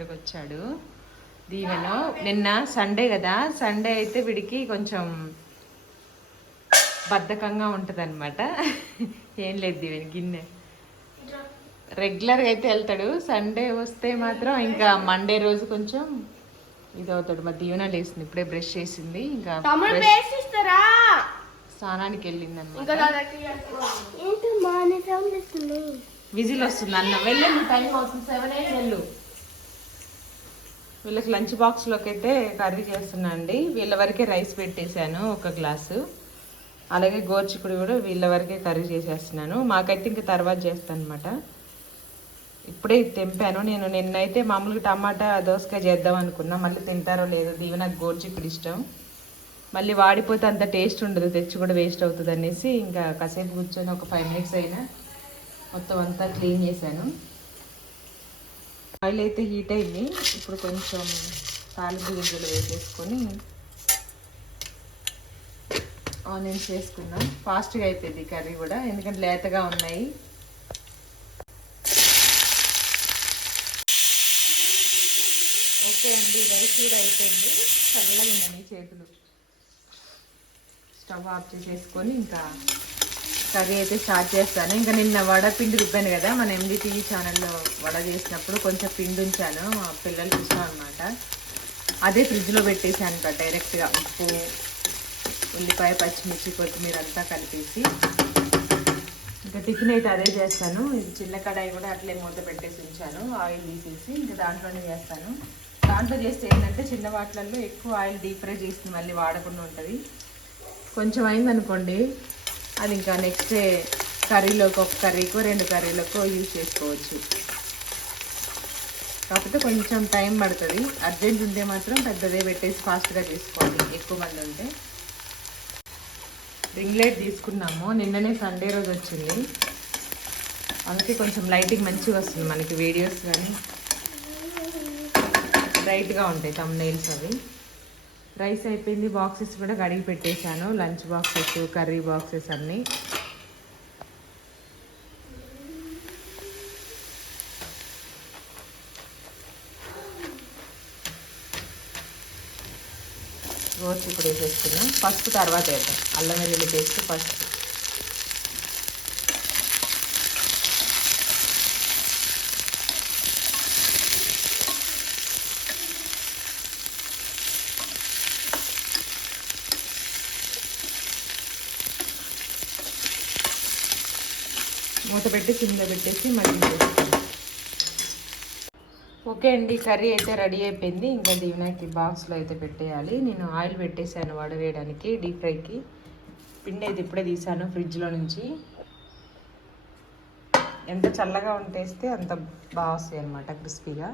ఇక్కడికి వచ్చాడు దీవెను నిన్న సండే కదా సండే అయితే వీడికి కొంచెం బద్ధకంగా ఉంటుంది అనమాట ఏం లేదు దీవెన గిన్నె. రెగ్యులర్గా అయితే వెళ్తాడు. సండే వస్తే మాత్రం ఇంకా మండే రోజు కొంచెం ఇది అవుతాడు మా దీవెన లేసింది ఇప్పుడే బ్రష్ చేసింది. ఇంకా స్నానానికి వెళ్ళింది ఇంకా అనమాట విజిల్ వస్తుంది అన్న. వెళ్ళండి టైం అవుతుంది. సెవెన్ ఎయిట్ వెళ్ళు. వీళ్ళకి లంచ్ బాక్స్లోకి అయితే కర్రీ చేస్తున్నా అండి వీళ్ళ వరకే రైస్ పెట్టేశాను ఒక గ్లాసు. అలాగే గోర్చికుడు కూడా వీళ్ళ వరకే కర్రీ చేసేస్తున్నాను. మాకైతే ఇంకా తర్వాత చేస్తాను అనమాట ఇప్పుడే తెంపాను. నేను నిన్నైతే మామూలుగా టమాటా దోసకాయ చేద్దాం అనుకున్నా. మళ్ళీ తింటారో లేదో దీవి నాకు గోర్చికుడు ఇష్టం. మళ్ళీ వాడిపోతే అంత టేస్ట్ ఉండదు. తెచ్చి కూడా వేస్ట్ అవుతుంది అనేసి ఇంకా కాసేపు కూర్చొని ఒక ఫైవ్ మినిట్స్ అయినా మొత్తం అంతా క్లీన్ చేశాను. ఆయిల్ అయితే హీట్ అయింది. ఇప్పుడు కొంచెం తాలింపు గింజలు వేసేసుకొని ఆనియన్స్ వేసుకుందాం. ఫాస్ట్గా అయిపోయింది కర్రీ కూడా ఎందుకంటే లేతగా ఉన్నాయి. ఓకే అండి రైస్ కూడా అయిపోయింది. చల్లగా ఉన్నాయి చేతులు. స్టవ్ ఆఫ్ చేసేసుకొని ఇంకా కర్రీ అయితే స్టార్ట్ చేస్తాను. ఇంకా నిన్న వడ పిండి రుబ్బాను కదా మన ఎండిటీవీ ఛానల్లో వడ చేసినప్పుడు కొంచెం పిండి ఉంచాను. మా పిల్లలకి ఇష్టం అనమాట అదే ఫ్రిడ్జ్లో పెట్టేసాను కదా డైరెక్ట్గా ఉప్పు ఉల్లిపాయ పచ్చిమిర్చి కొత్తిమీర అంతా కలిపేసి. ఇంకా టిఫిన్ అయితే అదే చేస్తాను. ఇది చిన్న కడాయి కూడా అట్లే మూత పెట్టేసి ఉంచాను. ఆయిల్ తీసేసి ఇంకా దాంట్లోనే చేస్తాను. దాంట్లో చేస్తే ఏంటంటే చిన్న వాటిలలో ఎక్కువ ఆయిల్ డీప్ ఫ్రై చేస్తుంది. మళ్ళీ వాడకుండా ఉంటుంది. కొంచెం అయిందనుకోండి అది ఇంకా నెక్స్ట్ డే కర్రీలోకి ఒక కర్రీకో రెండు కర్రీలకో యూజ్ చేసుకోవచ్చు. కాకపోతే కొంచెం టైం పడుతుంది. అర్జెంట్ ఉంటే మాత్రం పెద్దదే పెట్టేసి ఫాస్ట్గా చేసుకోవాలి ఎక్కువ మంది ఉంటే. రింగ్లైట్ తీసుకున్నాము. నిన్ననే సండే రోజు వచ్చింది. అందుకే కొంచెం లైటింగ్ మంచిగా వస్తుంది మనకి వీడియోస్ కానీ. బ్రైట్గా ఉంటాయి తమ్ నెయిల్స్ అవి. రైస్ అయిపోయింది బాక్సెస్ కూడా కడిగి పెట్టేశాను. లంచ్ బాక్సెస్ కర్రీ బాక్సెస్ అన్నీ. రోస్ట్ ఇప్పుడు వేసేసుకున్నాం. పసుపు తర్వాత వేద్దాం. అల్లం వెల్లుల్లి పేస్ట్ పసుపు మూత పెట్టి సిమ్లో పెట్టేసి మళ్ళీ ఓకే అండి కర్రీ అయితే రెడీ అయిపోయింది. ఇంకా దీవెనకి బాక్స్లో అయితే పెట్టేయాలి. నేను ఆయిల్ పెట్టేశాను వడవేయడానికి డీప్ ఫ్రైకి. పిండి అయితే ఇప్పుడే తీసాను ఫ్రిడ్జ్లో నుంచి. ఎంత చల్లగా ఉంటేస్తే అంత బాగా వస్తాయి అనమాట క్రిస్పీగా.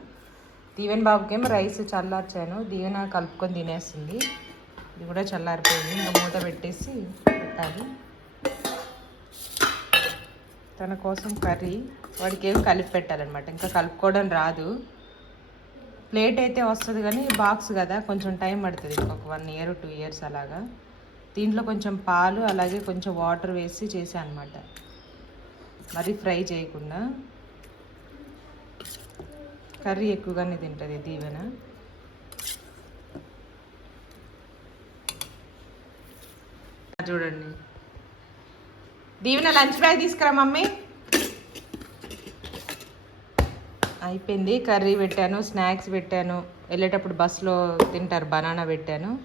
దీవెన్ బాబుకేమో రైస్ చల్లార్చాను. దీవెన కలుపుకొని తినేస్తుంది. ఇది కూడా చల్లారిపోయింది. ఇంకా మూత పెట్టేసి పెట్టాలి. తన కోసం కర్రీ వాడికి ఏం కలిపి పెట్టాలన్నమాట ఇంకా కలుపుకోవడం రాదు. ప్లేట్ అయితే వస్తుంది కానీ బాక్స్ కదా కొంచెం టైం పడుతుంది. ఇంకొక వన్ ఇయర్ టూ ఇయర్స్ అలాగా. దీంట్లో కొంచెం పాలు అలాగే కొంచెం వాటర్ వేసి చేసాను అనమాట మరి ఫ్రై చేయకుండా. కర్రీ ఎక్కువగానే తింటుంది దీవెన. చూడండి. దీవెన లంచ్ బ్యాగ్ తీసుకురా మమ్మీ. అయిపోయింది. కర్రీ పెట్టాను స్నాక్స్ పెట్టాను. వెళ్ళేటప్పుడు బస్సులో తింటారు బనానా పెట్టాను.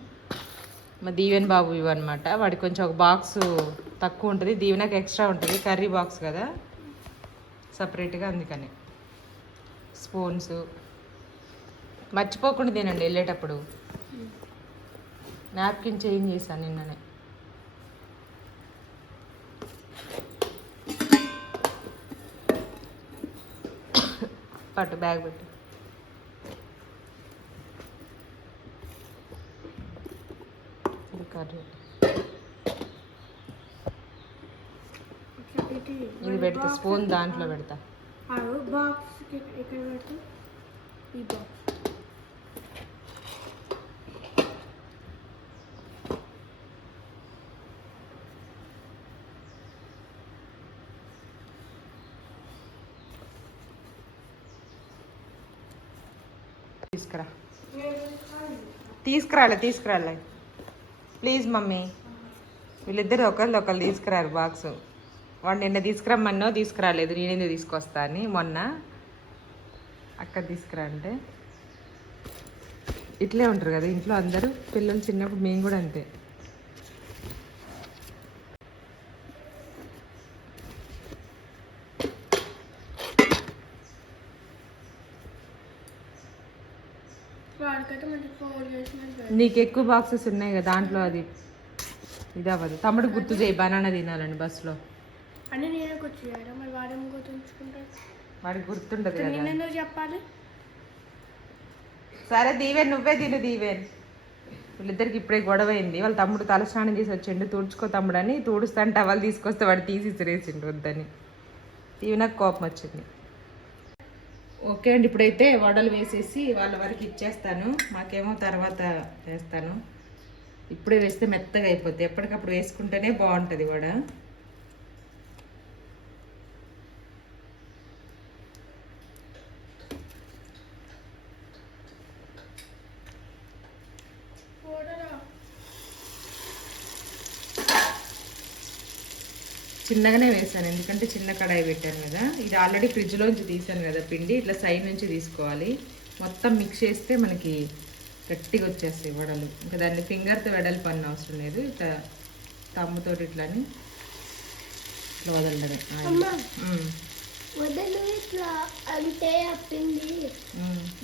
మా దీవెన్ బాబు ఇవన్నమాట వాడికి కొంచెం ఒక బాక్స్ తక్కువ ఉంటుంది. దీవెనకి ఎక్స్ట్రా ఉంటుంది. కర్రీ బాక్స్ కదా. సపరేట్గా అందుకని. స్పూన్స్. మర్చిపోకుండా తినండి వెళ్ళేటప్పుడు. నాప్కిన్ చేంజ్ చేశాను నిన్ననే. పట్టు బ్యాగ్ పెట్టు ఇది కర్రీ ఇది పెడతా స్పూన్ దాంట్లో పెడతా బాక్స్ ఎక్కడ పెట్టు ఈ బాక్స్ తీసుకురా తీసుకురాలే తీసుకురాలే. Please mummy. వీళ్ళిద్దరు ఒకళ్ళు ఒకళ్ళు తీసుకురారు బాక్స్. వాడు నిన్న తీసుకురమ్మన్నో తీసుకురాలేదు నేనేందుకు తీసుకొస్తా అని మొన్న అక్క తీసుకురా అంటే ఇట్లే ఉంటారు కదా ఇంట్లో అందరూ పిల్లలు చిన్నప్పుడు మేము కూడా అంతే వాడికైతే మంచి ఫోన్ చేసినట్టు నీకు ఎక్కువ బాక్సెస్ ఉన్నాయి కదా దాంట్లో అది. ఇది అవ్వదు తమ్ముడు గుర్తు చేయి బనానా తినాలని బస్సులో వాడికి గుర్తుండదు కదా. చెప్పాలి? సరే దీవెన్ నువ్వే తిను దీవెన్. వీళ్ళిద్దరికి ఇప్పుడే గొడవ అయింది వాళ్ళ తమ్ముడు తలస్నానం చేసి వచ్చిండు. తుడుచుకో తమ్ముడు అని తుడుస్తాను టవల్ తీసుకొస్తే వాడు తీసి ఇసిరేసిండు వద్దని. దీవెనకు కోపం వచ్చింది. ఓకే అండి ఇప్పుడైతే వడలు వేసేసి వాళ్ళ వరకు ఇచ్చేస్తాను. మాకేమో తర్వాత వేస్తాను. ఇప్పుడే వేస్తే మెత్తగా అయిపోద్ది. ఎప్పటికప్పుడు వేసుకుంటేనే బాగుంటుంది వడ. చిన్నగానే వేసాను ఎందుకంటే చిన్న కడాయి పెట్టాను కదా. ఇది ఆల్రెడీ ఫ్రిడ్జ్లోంచి తీసాను కదా పిండి. ఇట్లా సైడ్ నుంచి తీసుకోవాలి. మొత్తం మిక్స్ చేస్తే మనకి గట్టిగా వచ్చేస్తాయి వడలు. ఇంకా దాన్ని ఫింగర్తో వెడల్పు అన్న అవసరం లేదు. ఇట్లా ఇట్లాని ఇట్లా వదలడమే. ఆ, అమ్మా. ఉమ్, వదలు ఇట్లా అంటే పిండి.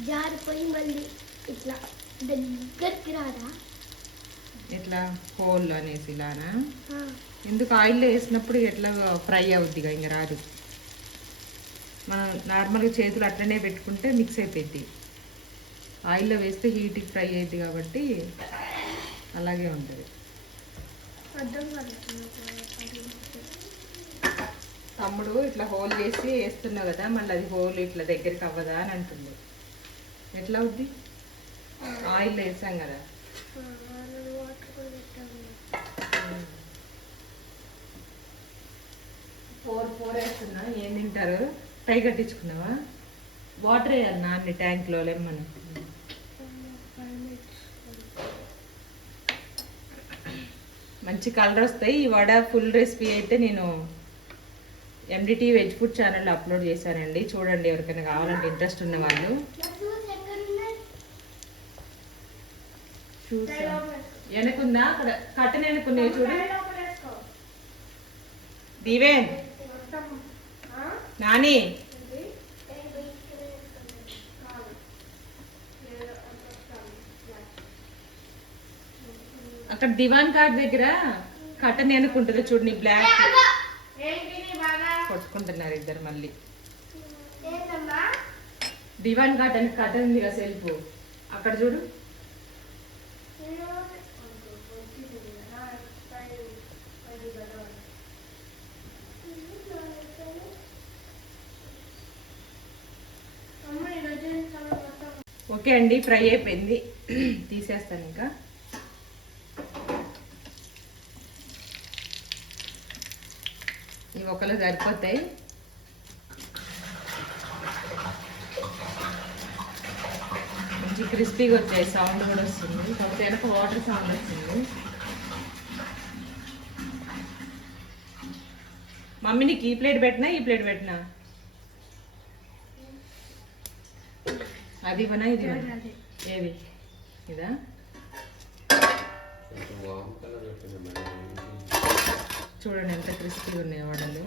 జారిపోయి మళ్ళీ ఇట్లా దగ్గరికి రాదా? ఇట్లా హోల్ అనేసి ఇలానా? ఎందుకు ఆయిల్లో వేసినప్పుడు ఎట్లా ఫ్రై అవుద్దిగా ఇంకా రాదు? మనం నార్మల్గా చేతులు అట్లనే పెట్టుకుంటే మిక్స్ అయిపోయింది ఆయిల్లో వేస్తే హీట్కి ఫ్రై అయింది కాబట్టి అలాగే ఉంటుంది. తమ్ముడు ఇట్లా హోల్ చేసి వేస్తున్నావు కదా మళ్ళీ అది హోల్ ఇట్లా దగ్గరికి అవ్వదా అని అంటుంది. ఎట్లా అవుద్ది? ఆయిల్ వేసాం కదా ఆ, నేను వాటర్ కూడా పెట్టాను ఫోర్ ఫోర్ వేస్తున్నా. ఏం తింటారు? ఫ్రై కట్టించుకున్నావా? వాటర్ వేయాలి నాన్ని ట్యాంక్లో లెమ్మను. మంచి కలర్ వస్తాయి. ఈ వడ ఫుల్ రెసిపీ అయితే నేను ఎండిటీ వెజ్ ఫుడ్ ఛానల్లో అప్లోడ్ చేశానండి. చూడండి ఎవరికైనా కావాలంటే ఇంట్రెస్ట్ ఉన్న వాళ్ళు. చూసా. వెనకుందా? అక్కడ కట్టెన వెనుకున్నాయి చూడు. దీవేన్. నాని. అక్కడ దివాన్ కార్డ్ దగ్గర కట్టెన వెనుకుంటుంది చూడు నీ బ్లాక్. కొట్టుకుంటున్నారు ఇద్దరు మళ్ళీ. దివాన్ కార్డ్ అని కట్టె ఉంది కదా సెల్ఫ్. అక్కడ చూడు. ఓకే అండి ఫ్రై అయిపోయింది. తీసేస్తాను ఇంకా. ఇవి ఒకళ్ళు సరిపోతాయి. మంచి క్రిస్పీగా వచ్చాయి సౌండ్ కూడా వస్తుంది. కొంచెం వెనక వాటర్ సౌండ్ వస్తుంది. మమ్మీ నీకు ఈ ప్లేట్ పెట్టినా ఈ ప్లేట్ పెట్టినా? అది ఇవ్వనా ఇది? ఏది? ఇదా? చూడండి ఎంత క్రిస్పీగా ఉన్నాయి వడలు.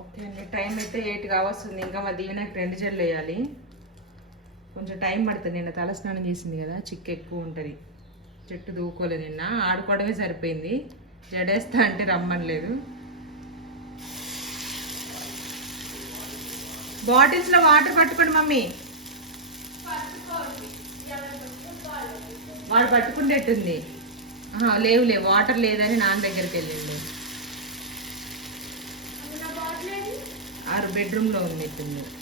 ఓకే అండి టైం అయితే ఎయిట్ కావస్తుంది. ఇంకా మా దీవెనకి రెండు జల్లు వేయాలి. కొంచెం టైం పడుతుంది. నిన్న తల స్నానం చేసింది కదా చిక్కు ఎక్కువ ఉంటుంది. చెట్టు దూకోలేదు నిన్న. ఆడుకోవడమే సరిపోయింది. జడేస్తా అంటే రమ్మనలేదు బాటిల్స్లో వాటర్ పట్టుకోండి మమ్మీ. వాడు పట్టుకుండేట్టుంది. లేవు లేవు. వాటర్ లేదని నాన్న దగ్గరికి వెళ్ళిండు. ఆరు బెడ్రూమ్లో ఉంది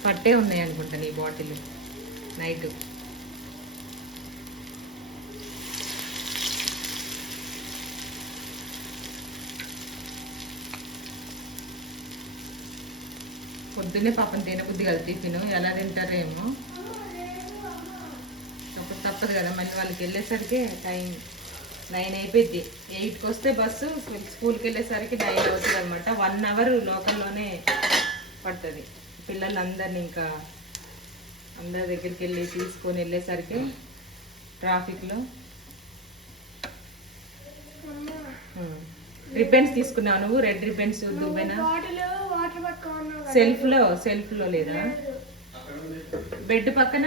పట్టే ఉన్నాయి అనుకుంటాను ఈ బాటిల్. నైట్. పొద్దున్నే పాపం తినబుద్ధి కదా టిఫిన్. ఎలా తింటారేమో. తప్పదు తప్పదు కదా. మళ్ళీ వాళ్ళకి వెళ్ళేసరికి టైం నైన్ అయిపోయింది ఎయిట్కి వస్తే బస్సు స్కూల్కి వెళ్ళేసరికి నైన్ అవుతుంది అనమాట వన్ అవర్ లోకల్లోనే పడుతుంది. పిల్లలందరినీ ఇంకా అందరి దగ్గరికి వెళ్ళి తీసుకొని వెళ్ళేసరికి ట్రాఫిక్లో. రిబ్బన్స్ తీసుకున్నావు నువ్వు? రెడ్ రిబ్బన్స్ దువ్వెనా బాటిల్ వాటర్ పట్టుకున్నావు కదా. సెల్ఫ్లో సెల్ఫ్లో లేదా. బెడ్ పక్కన?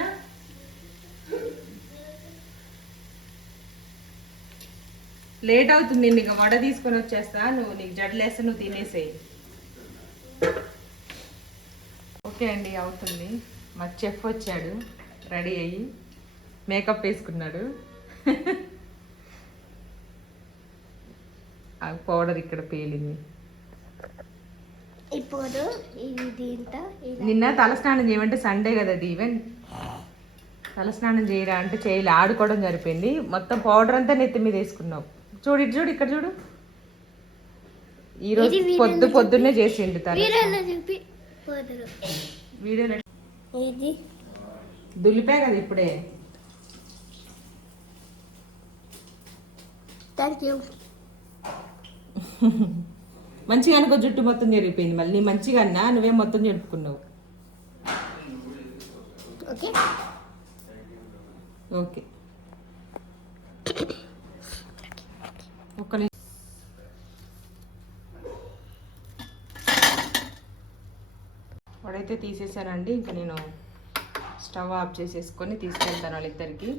లేట్ అవుతుంది నేను ఇక వడ తీసుకొని వచ్చేస్తా నువ్వు నీకు జడలేస్తా నువ్వు తినేసేయి. ఓకే అండి అవుతుంది. మా చెఫ్ వచ్చాడు రెడీ అయ్యి మేకప్ వేసుకున్నాడు. పౌడర్ ఇక్కడ పేలింది. ఇప్పుడు నిన్న తలస్నానం చేయమంటే సండే కదా దీవెన్ తలస్నానం చేయరా అంటే చేయలే ఆడుకోవడం సరిపోయింది మొత్తం పౌడర్ అంతా నెత్తి మీద వేసుకున్నావు. చూడు ఇటు చూడు ఇక్కడ చూడు. ఈ రోజు ఇది వీడియోలో పొద్దు పొద్దున్నే చేసిండు తల. వీడియోలో దులిపా కదా ఇప్పుడే. థ్యాంక్ యూ మంచిగా అనుకో జుట్టు మొత్తం జరిగిపోయింది మళ్ళీ మంచిగా అన్నా నువ్వే మొత్తం జరుపుకున్నావు ఓకే. ఓకే. ఒక్క నిమిషం. వాడైతే తీసేసానండి. ఇంకా నేను స్టవ్ ఆఫ్ చేసేసుకొని తీసుకెళ్తాను వాళ్ళిద్దరికి.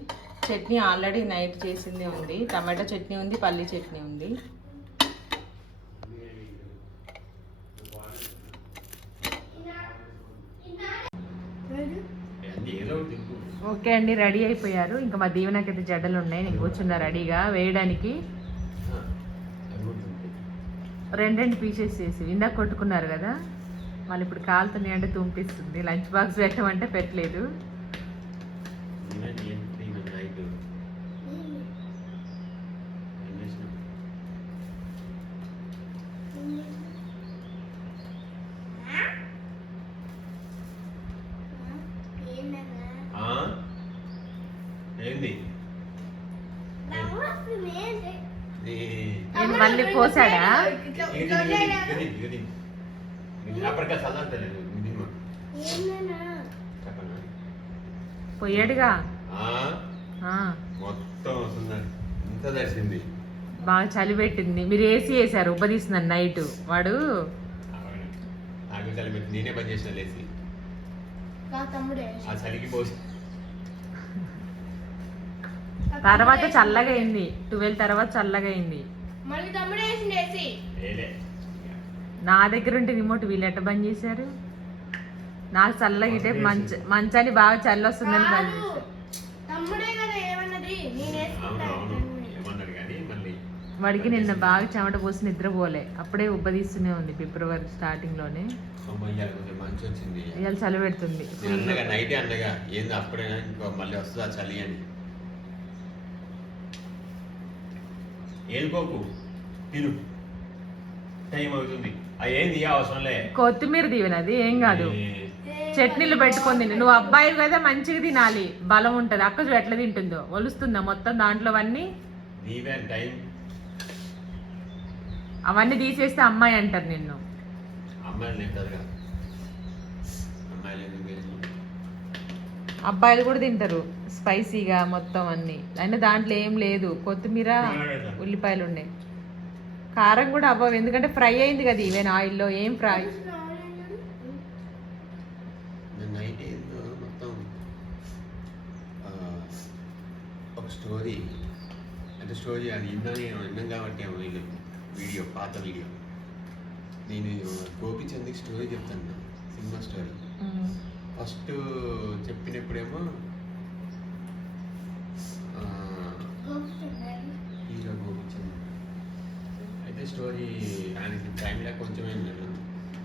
చట్నీ ఆల్రెడీ నైట్ చేసిందే ఉంది. టమాటా చట్నీ ఉంది పల్లి చట్నీ ఉంది. ఓకే అండి రెడీ అయిపోయారు. ఇంకా మా దీవెనకైతే జడలు ఉన్నాయి. నేను కూర్చున్నా రెడీగా. వేయడానికి రెండు రెండు పీసెస్ చేసి ఇందాక కొట్టుకున్నారు కదా. మళ్ళీ ఇప్పుడు కాలుతున్నాయి అంటే తుంపిస్తుంది. లంచ్ బాక్స్ పెట్టమంటే పెట్టలేదు ఏంది నేను మళ్ళీ పోసాడా అప్పటికే చల్లంటలేదు చెప్పనా పోయాడుగా ఆ, ఆ, మొత్తం వస్తుందండి ఇంత దర్శింది బాగా చలి పెట్టింది. మీరు ఏసీ వేసారు ఉబ్బదీస్తున్నాను నైట్. వాడు? నాకు చలి పెట్టి నేనే పని చేసిన లేచి నా తమ్ముడే. ఆ చలికి పోసి. తర్వాత చల్లగా అయింది. ట్వెల్వ్ తర్వాత చల్లగా అయింది. నా దగ్గర ఉంటే రిమోట్ వీళ్ళు ఎట్ట బంద్ చేశారు? నాకు చల్లగా ఇటే మంచ మంచాన్ని బాగా చల్లి వస్తుందని వాడికి నిన్న బాగా చెమట పోసి నిద్రపోలే. అప్పుడే ఉబ్బదీస్తూనే ఉంది ఫిబ్రవరి స్టార్టింగ్లోనే. ఇవాళ చలి పెడుతుంది. నేను అన్నగా నైటే అన్నగా ఏంది అప్పుడైనా ఇంకో మళ్ళీ వస్తుందా చలి అని. ఏలుకోకు తిను. టైం అవుతుంది. ఆ ఏంది అవసరంలే కొత్తిమీర దీవెనది ఏం కాదు. చట్నీలు పెట్టుకొని తిను. నువ్వు అబ్బాయి కదా మంచిగా తినాలి. బలం ఉంటది. అక్క చూడు ఎట్లా తింటుందో. ఒలుస్తుందా మొత్తం దాంట్లో అవన్నీ? అవన్నీ తీసేస్తే అమ్మాయి అంటారు నిన్ను? అబ్బాయిలు కూడా తింటారు. స్పైసీగా మొత్తం అన్ని. అయినా దాంట్లో ఏం లేదు. కొత్తిమీర ఉల్లిపాయలు ఉన్నాయి కారం కూడా అవ్వవు. ఎందుకంటే ఫ్రై అయింది కదా ఈవెన్ ఆయిల్లో. ఏం ఫ్రై నేను నైట్ ఏందో మొత్తం ఆ, ఒక స్టోరీ అంటే స్టోరీ అది విన్నా నేను విన్నాం కాబట్టి ఏమో వీడియో పాత వీడియో. నేను గోపిచంద్కి స్టోరీ చెప్తాను సినిమా స్టోరీ. ఫస్ట్ చెప్పినప్పుడేమో హీరో గోపిచంద్. అయితే స్టోరీ ఆయనకి టైంలో కొంచెమే ఉన్నారు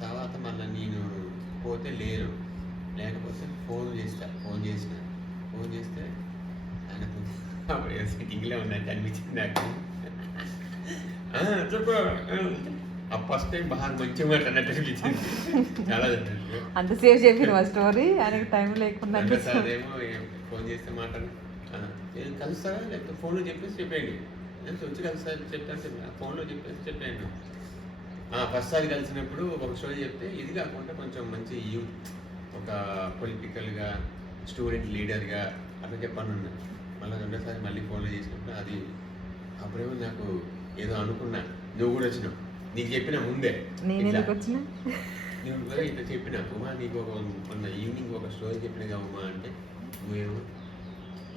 తర్వాత మళ్ళీ నేను పోతే లేరు. లేకపోతే ఫోన్ చేస్తా ఫోన్ చేసిన. ఫోన్ చేస్తే ఆయనకు సిట్టింగ్లో ఉన్నట్టు అనిపించింది నాకు ఆ, చెప్పు ఆ ఫస్ట్ టైం బాగా మంచిగా మాట్లాడినట్టు అనిపించింది చాలా చెప్పాను అంతసేపు చెప్పిన మా స్టోరీ ఆయనకి టైం లేకుండా ఏమో ఫోన్ చేస్తే మాట్లాడు కలుస్తారా లేకపోతే ఫోన్లో చెప్పేసి చెప్పేయండి నేను వచ్చి కలుస్తా చెప్పాను చెప్పాను ఫోన్లో చెప్పేసి ఫస్ట్ సారి కలిసినప్పుడు ఒక స్టోరీ చెప్తే ఇది కాకుండా కొంచెం మంచి యూత్ ఒక పొలిటికల్గా స్టూడెంట్ లీడర్గా అట్లా చెప్పాను మళ్ళీ రెండోసారి మళ్ళీ ఫోన్లో చేసినప్పుడు అది అప్పుడేమో నాకు ఏదో అనుకున్నా. నువ్వు కూడా వచ్చినావు. నీకు చెప్పిన ముందే. నేను కూడా ఇట్లా చెప్పిన ఉమా నీకు ఒక మొన్న ఈవినింగ్ ఒక స్టోరీ చెప్పిన ఉమా అంటే నువ్వేమో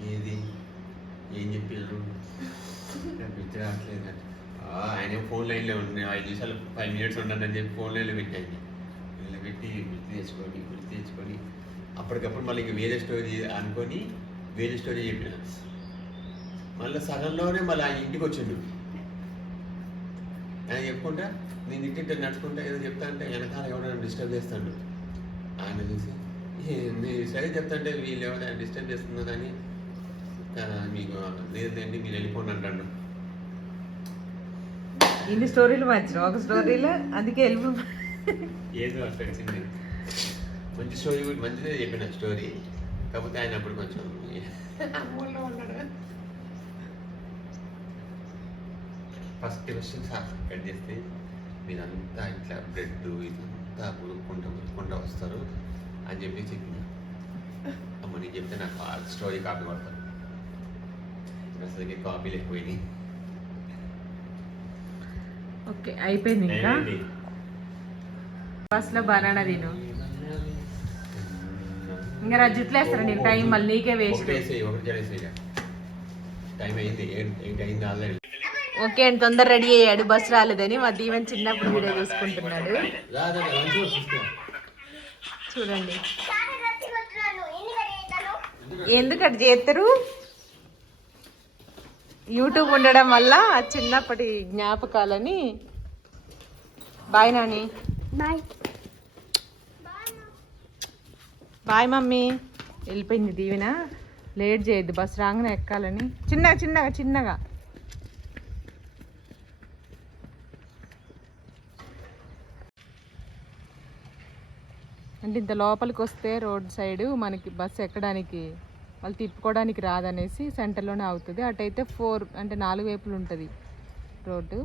ఏది? ఏం చెప్పారు నాకు పిచ్చి రావట్లేదు అంటే, "ఆ, ఆయన ఫోన్ లైన్లో ఉండే ఐదు నిమిషాలు ఫైవ్ మినిట్స్ ఉండండి అని చెప్పి ఫోన్ లైన్లో పెట్టాను ఇలా పెట్టి గుర్తు తెచ్చుకొని గుర్తు తెచ్చుకొని అప్పటికప్పుడు మళ్ళీ ఇంక వేరే స్టోరీ అనుకొని వేరే స్టోరీ చెప్పిన. మళ్ళీ సగంలోనే మళ్ళీ ఆయన ఇంటికి వచ్చిండు. ఆయన చెప్పుకుంటా నేను ఇంటింటి నడుచుకుంటా ఏదో చెప్తా అంటే వెనకాల ఎవరైనా డిస్టర్బ్ చేస్తాడు. ఆయన చూసి "ఏ, నీ సరే చెప్తాంటే వీళ్ళు ఎవరైనా డిస్టర్బ్ చేస్తున్నారని "ఆ, మీకు లేదండి మీరు వెళ్ళిపోండి అంటాడు. ఇన్ని స్టోరీలు మంచి ఒక స్టోరీలో? అందుకే వెళ్ళిపో ఏదో అట్లా మంచి స్టోరీ మంచిదే చెప్పిన స్టోరీ. కాకపోతే ఆయన అప్పుడు కొంచెం అమ్మోళ్ళో ఉన్నాడు. ఫస్ట్ క్వశ్చన్ సార్ కట్ చేస్తే మీరంతా ఇట్లా బ్రెడ్ ఇదంతా ఉడుక్కుంటూ ఉడుక్కుంటూ వస్తారు అని చెప్పి చెప్పిన. అమ్మ నేను చెప్తే నాకు ఆ స్టోరీ కాపీ కొడతాను అసలుకి కాపీలు ఎక్కువైనాయి. ఓకే అయిపోయింది ఇంకా? బస్లో బనానా తిను. ఇంకా రా జుట్లు వేస్తారా నీకు? టైం మళ్ళీ నీకే వేస్ట్. ఓకే అండి తొందర రెడీ అయ్యాడు బస్ రాలేదని మా దీవెన్ చిన్నప్పుడు వీడియో చూసుకుంటున్నాడు. చూడండి చాలా రద్దీ కొట్టున్నాను ఎన్ని కడిగేస్తాను ఎందుకు అటు చేస్తారు? యూట్యూబ్ ఉండడం వల్ల ఆ చిన్నప్పటి జ్ఞాపకాలని. Bye Nani. Bye. Bye mummy. వెళ్ళిపోయింది దీవెన. లేట్ చేయొద్దు బస్ రాగానే ఎక్కాలని. చిన్నగా చిన్నగా చిన్నగా. అంటే ఇంత లోపలికి వస్తే రోడ్ సైడ్ మనకి బస్సు ఎక్కడానికి వాళ్ళు తిప్పుకోవడానికి రాదనేసి సెంటర్లోనే అవుతుంది. అటైతే ఫోర్ అంటే నాలుగు వైపులు ఉంటుంది రోడ్డు.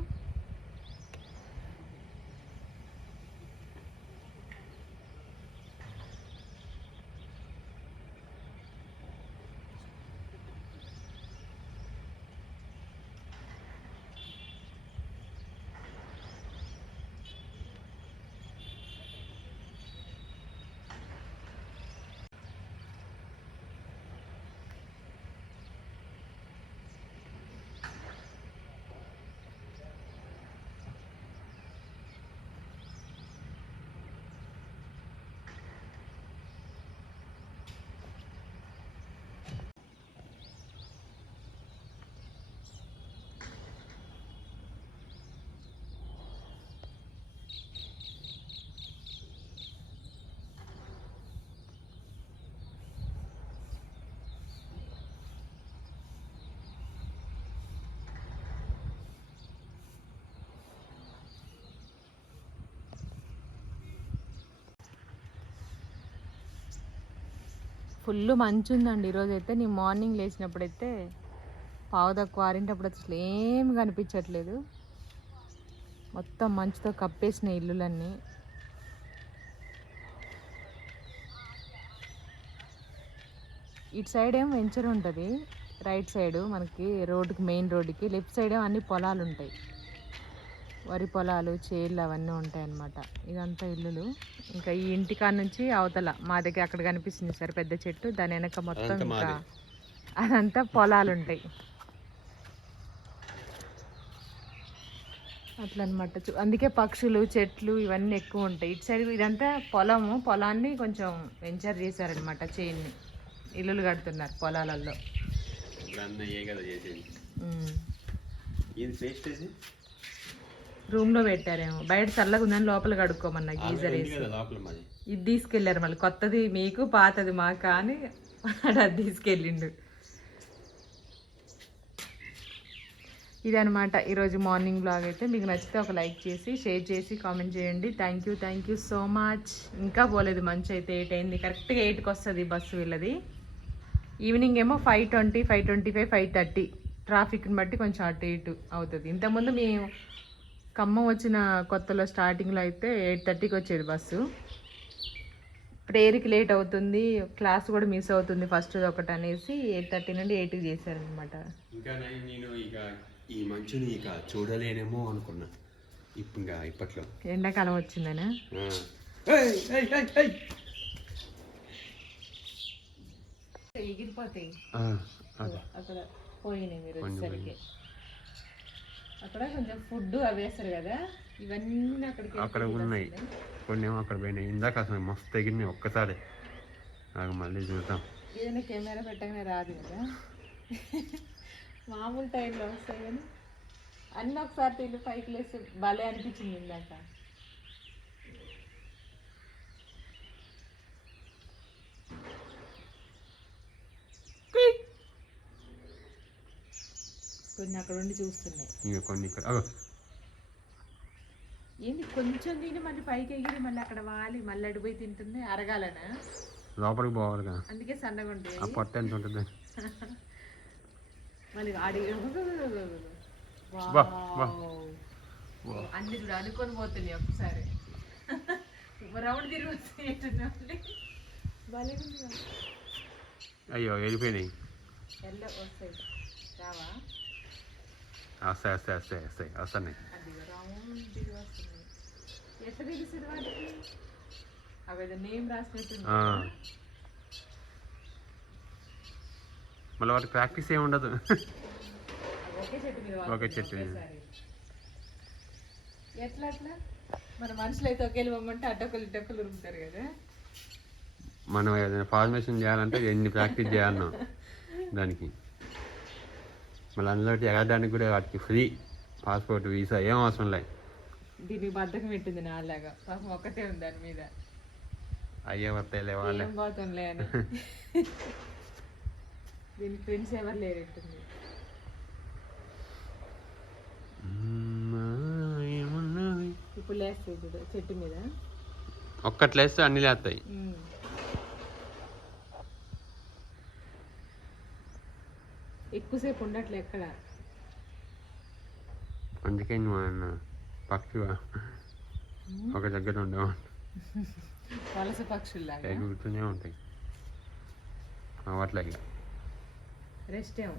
ఫుల్ మంచు ఉందండి ఈరోజు అయితే నేను మార్నింగ్ లేచినప్పుడు అయితే పావు తక్కువ ఆరింటప్పుడు అసలు ఏం కనిపించట్లేదు. మొత్తం మంచుతో కప్పేసిన ఇల్లులన్నీ. ఇటు సైడ్ ఏమో వెంచర్ ఉంటుంది. రైట్ సైడ్ మనకి రోడ్డుకి మెయిన్ రోడ్డుకి లెఫ్ట్ సైడ్ ఏమో అన్ని పొలాలు ఉంటాయి వరి పొలాలు చేళ్ళు అవన్నీ ఉంటాయి అన్నమాట ఇదంతా ఇల్లులు. ఇంకా ఈ ఇంటి కాడ నుంచి అవతల మా దగ్గర అక్కడ కనిపిస్తుంది సార్ పెద్ద చెట్టు. దాని వెనక మొత్తం ఇంకా. అదంతా పొలాలు ఉంటాయి అట్లా అనమాట అందుకే పక్షులు చెట్లు ఇవన్నీ ఎక్కువ ఉంటాయి. ఇటు సైడ్ ఇదంతా పొలము. పొలాన్ని కొంచెం వెంచర్ చేశారనమాట చేయిని ఇల్లులు కడుతున్నారు పొలాలలో. ఇది రూమ్లో పెట్టారేమో. బయట చల్లగా ఉందని లోపల కడుక్కోమన్నా గీజర్ వేసి. ఇది తీసుకెళ్ళారు మళ్ళీ. కొత్తది మీకు పాతది మాకు అని వాడు అది తీసుకెళ్ళిండు. ఇదనమాట ఈరోజు మార్నింగ్ బ్లాగ్ అయితే. మీకు నచ్చితే ఒక లైక్ చేసి షేర్ చేసి కామెంట్ చేయండి. Thank you thank you so much ఇంకా పోలేదు మంచి అయితే ఎయిట్ అయింది. కరెక్ట్గా ఎయిట్కి వస్తుంది బస్సు వీళ్ళది. ఈవినింగ్ ఏమో five twenty five twenty five five thirty ట్రాఫిక్ని బట్టి కొంచెం అటు ఇటు అవుతుంది. ఇంతకుముందు మేము ఖమ్మం వచ్చిన కొత్తలో స్టార్టింగ్లో అయితే ఎయిట్ థర్టీకి వచ్చేది బస్సు. ప్రేయర్కి లేట్ అవుతుంది క్లాస్ కూడా మిస్ అవుతుంది ఫస్ట్ ఒకటి అనేసి ఎయిట్ థర్టీ నుండి ఎయిట్కి చేశారనమాట ఇంకా నేను ఇక ఈ మంచుని ఇక చూడలేనేమో అనుకున్నా. ఇప్పుడు ఇంకా ఇప్పట్లో. ఎండాకాలం వచ్చిందనా? ఆ. ఏయ్, ఏయ్, ఏయ్, ఏయ్. ఎగిరిపోతాయి ఆ, అదే. అక్కడ పోయినాయి మీరు వచ్చేసరికి. అక్కడ కొంచెం ఫుడ్ అవి వేస్తారు కదా ఇవన్నీ అక్కడికి అక్కడ ఉన్నాయి. కొన్ని ఏమో అక్కడ పోయినాయి. ఇందాక అసలు మస్తు ఎగిరినాయి ఒక్కసారి. నాకు మళ్ళీ చూద్దాం. ఏదైనా కెమెరా పెట్టగానే రాదు కదా. మామూలు టైంలో వస్తాయి కానీ అన్నీ ఒకసారి తీళ్ళు పైకి లేసి భలే అనిపించింది ఇందాక. కొన్ని అక్కడ ఉండి చూస్తున్నాయి. ఇంకా కొన్ని ఇక్కడ. ఏంది? కొంచెం తిని మళ్ళీ పైకి ఎగిరి మళ్ళీ అక్కడ వాలి మళ్ళీ అడిపోయి తింటుంది అరగాలనా? లోపలికి పోవాలిగా. అందుకే సన్నగా ఉంటాయి ఆ పొట్ట ఎంత ఉంటుంది. మళ్ళీ ఆడి. అన్ని చూడు అనుకొని పోతుంది ఒకసారి. రౌండ్ తిరిగి కదా. అయ్యో వెళ్ళిపోయినాయి ఎల్లో వస్తాయి. రావా? వస్తాయి వస్తాయి వస్తాయి వస్తాయి వస్తున్నాయి. మళ్ళీ వాటి ప్రాక్టీస్ ఏమి ఉండదు ఒకే చెట్టు. ఎట్లా అట్లా మన మనుషులు అయితే ఒకేళ్ళు పొమ్మంటే అటొకలు ఇటొకలు ఉరుకుతారు కదా. మనం ఏదైనా ఫార్మేషన్ చేయాలంటే ఎన్ని ప్రాక్టీస్ చేయాలన్నాం దానికి. మళ్ళీ అందులో ఎగరడానికి కూడా వాటికి ఫ్రీ పాస్పోర్ట్ వీసా ఏం అవసరం లేదు. దీనికి బద్దకం పెట్టింది నాలాగా పాపం ఒక్కటే ఉంది దాని మీద. అయ్యే వస్తాయిలే వాళ్ళే. ఏం పోతుందిలే అని. దీనికి ఫ్రెండ్స్ ఎవరు లేరెట్టుంది? ఇప్పుడు లేస్తాయి చూడు చెట్టు మీద. ఒక్కటి లేస్తే అన్ని లేస్తాయి. ఎక్కువసేపు ఉండట్లే ఎక్కడ? అందుకే నువ్వు అన్న పక్షివా? ఒక దగ్గర ఉండవు. వలస పక్షుల్లాగా? ఎగురుతూనే ఉంటాయి. ఇక రెస్ట్ ఏమో